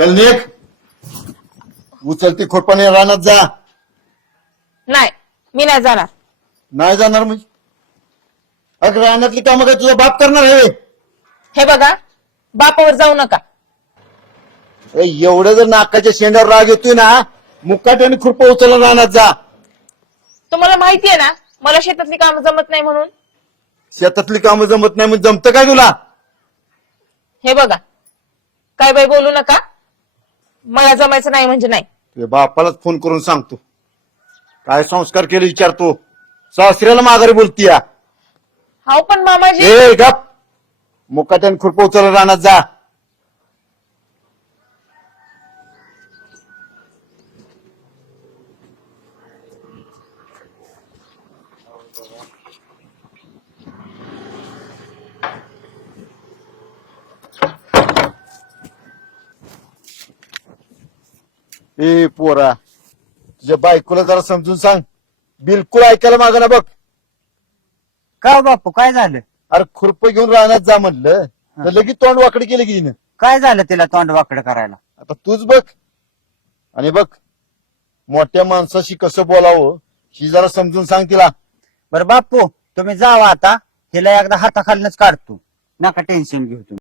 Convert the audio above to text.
चल निघ. उचलती खोटपणे रानात जा. नाही, मी नाही जाणार. नाही जाणार म्हणजे अगं रानातली कामं काय तुझा बाप करणार आहे? हे बघा, बापावर जाऊ नका. एवढं जर नाकाच्या शेंड्यावर राग येतोय ना, मुक्काट्याने खुरप उचलून रानात जा. तुम्हाला माहितीये ना मला शेतातली कामं जमत नाही म्हणून. शेतातली कामं जमत नाही म्हणजे जमतं काय तुला? हे बघा, काय बाई बोलू नका. मला जमायचं नाही म्हणजे नाही. तुझ्या बापालाच फोन करून सांगतो. काय संस्कार केले विचारतो. सासऱ्याला माघारी बोलतीया. हाव पण मामाजी. ए गप. मुक्काट्याने खुरप उचलून रानात जा. ए पोरा, तुझ्या बायकोला जरा समजून सांग. बिलकुल ऐकायला मागं ना बघ. का हो बापू, काय झालं? अरे खुरप घेऊन रानात जा म्हणलं तर लगेच तोंड वाकडे केलं की हिनं. काय झालं तिला तोंड वाकडं करायला? आता तूच बघ आणि बघ मोठ्या माणसाशी कसं बोलावं ही जरा समजून सांग तिला. बरं बापू, तुम्ही जावा आता. तिला एकदा हाताखालनच काढतो. नका टेन्शन घेऊ तुम्ही.